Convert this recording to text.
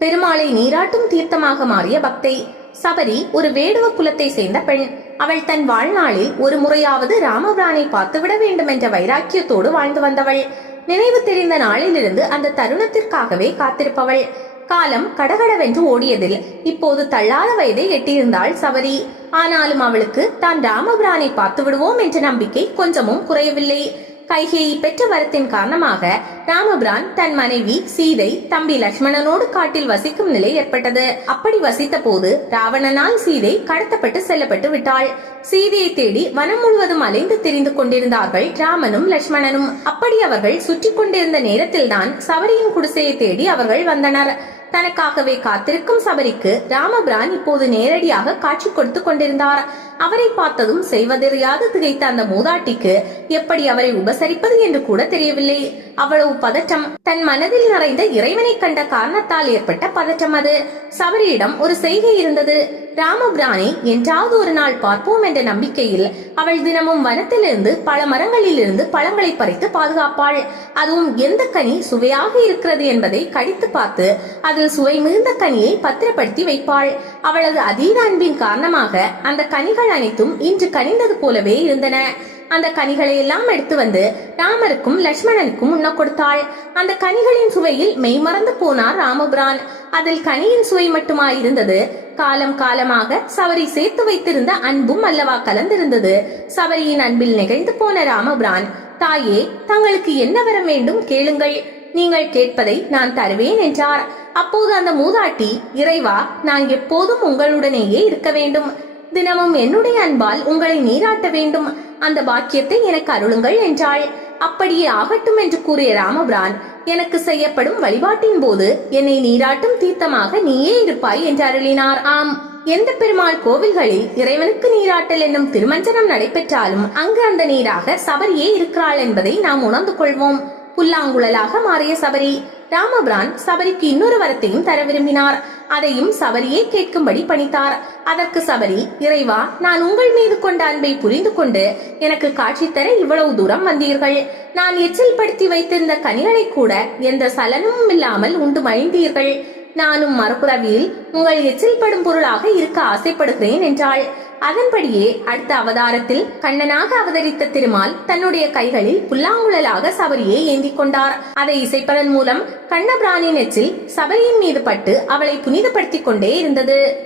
பெருமாளை நீராட்டும் தீர்த்தமாக மாறிய பக்தை சபரி ஒரு வேடுவ குலத்தை சேர்ந்த பெண். அவள் தன் வாழ்நாளில் ஒரு முறையாவது ராமபிரானை பார்த்துவிட வேண்டும் என்ற வைராக்கியத்தோடு வாழ்ந்து வந்தவள். நினைவு தெரிந்த நாளிலிருந்து அந்த தருணத்திற்காகவே காத்திருப்பவள். காலம் கடகடவென்று ஓடியதில் இப்போது தள்ளாத வயதை எட்டியிருந்தாள் சபரி. ஆனாலும் அவளுக்கு தான் ராமபிரானை பார்த்து விடுவோம் என்ற நம்பிக்கை கொஞ்சமும் குறையவில்லை. கைகேயி பெற்ற வரத்தின் காரணமாக ராமபிரான் தன் மனைவி சீதை தம்பி லட்சுமணனோடு காட்டில் வசிக்கும் நிலை ஏற்பட்டது. அப்படி வசித்த போது ராவணனால் சீதை கடத்தப்பட்டு செல்லப்பட்டு விட்டாள். சீதையை தேடி வனம் முழுவதும் அலைந்து தெரிந்து கொண்டிருந்தார்கள் ராமனும் லட்சுமணனும் அப்படி அவர்கள் சுற்றி கொண்டிருந்த நேரத்தில்தான் சவரியின் குடிசையை தேடி அவர்கள் வந்தனர். தனக்காகவே காத்திருக்கும் சபரிக்கு ராமபிரான் இப்போது நேரடியாக காட்சி கொடுத்து கொண்டிருந்தார். அவரை பார்த்ததும் செய்வதறியாது திகைத்த அந்த மூதாட்டிக்கு எப்படி அவரை உபசரிப்பது என்று கூட தெரியவில்லை. அவ்வளவு பதற்றம் தன் மனதில் நிறைந்த இறைவனை கண்ட காரணத்தால் ஏற்பட்ட பதற்றம் அது. சபரியிடம் ஒரு செய்கை இருந்தது. ராமபிரானை என்றாவது ஒரு நாள் பார்ப்போம் என்ற நம்பிக்கையில் அவள் தினமும் வனத்திலிருந்து பல மரங்களிலிருந்து பழங்களை பறித்து பாதுகாப்பாள். அதுவும் எந்த கனி சுவையாக இருக்கிறது என்பதை கடித்து பார்த்து அதில் சுவை மிகுந்த கனியை பத்திரப்படுத்தி வைப்பாள். அவளது அதீத அன்பின் காரணமாக அந்த கனிகள் அனைத்தும் இன்று கனிந்தது போலவே இருந்தன. அந்த கனிகளை எல்லாம் எடுத்து வந்து ராமருக்கும் லட்சுமணனுக்கும் உண்ண கொடுத்தாள். அந்த கனிகளின் சுவையில் மெய்மறந்து போனார் ராமபிரான். அதில் கனியின் சுவை மட்டுமா இருந்தது காலம் காலமாக சவரி சேர்த்து வைத்திருந்த அன்பும் அல்லவா கலந்திருந்தது. சவரியின் அன்பில் நிகழ்ந்து போன ராமபிரான் தாயே தங்களுக்கு என்ன வர வேண்டும் கேளுங்கள். நீங்கள் கேட்பதை நான் தருவேன் என்றார். அப்போது அந்த மூதாட்டி இறைவா நான் எப்போதும் உங்களுடனேயே இருக்க வேண்டும். தினமும் என்னுடைய அன்பால் உங்களை நீராட்ட வேண்டும். அந்த பாக்கியத்தை எனக்கு அருளுங்கள் என்றாள். அப்படியே ஆகட்டும் என்று கூறிய ராமபிரான் எனக்கு செய்யப்படும் வழிபாட்டின் போது என்னை நீராட்டும் தீர்த்தமாக நீயே இருப்பாய் என்று அருளினார். ஆம் எந்த பெருமாள் கோவில்களில் இறைவனுக்கு நீராட்டல் என்னும் திருமஞ்சனம் நடைபெற்றாலும் அங்கு அந்த நீராக சபரியே இருக்கிறாள் என்பதை நாம் உணர்ந்து கொள்வோம். புல்லாங்குழலாக மாறிய சபரி ராமபிரான் சபரிக்கு இன்னொரு வரத்தையும் தர விரும்பினார். அதையும் சபரியே கேட்கும்படி பணித்தார். அதற்கு சபரி இறைவா நான் உங்கள் மீது கொண்ட அன்பை புரிந்து கொண்டு எனக்கு காட்சி தர இவ்வளவு தூரம் வந்தீர்கள். நான் எச்சில் படுத்தி வைத்திருந்த கனிகளை கூட எந்த சலனமும் இல்லாமல் உண்டு மழிந்தீர்கள் நானும் மறுபுறவியில் உங்கள் எச்சில் படும் பொருளாக இருக்க ஆசைப்படுகிறேன் என்றாள். அதன்படியே அடுத்த அவதாரத்தில் கண்ணனாக அவதரித்த திருமால் தன்னுடைய கைகளில் புல்லாங்குழலாக சபரியை ஏந்தி கொண்டார். அதை இசைப்பதன் மூலம் கண்ணபிரானின் எச்சில் சபரியின் மீது பட்டு அவளை புனிதப்படுத்திக் கொண்டே இருந்தது.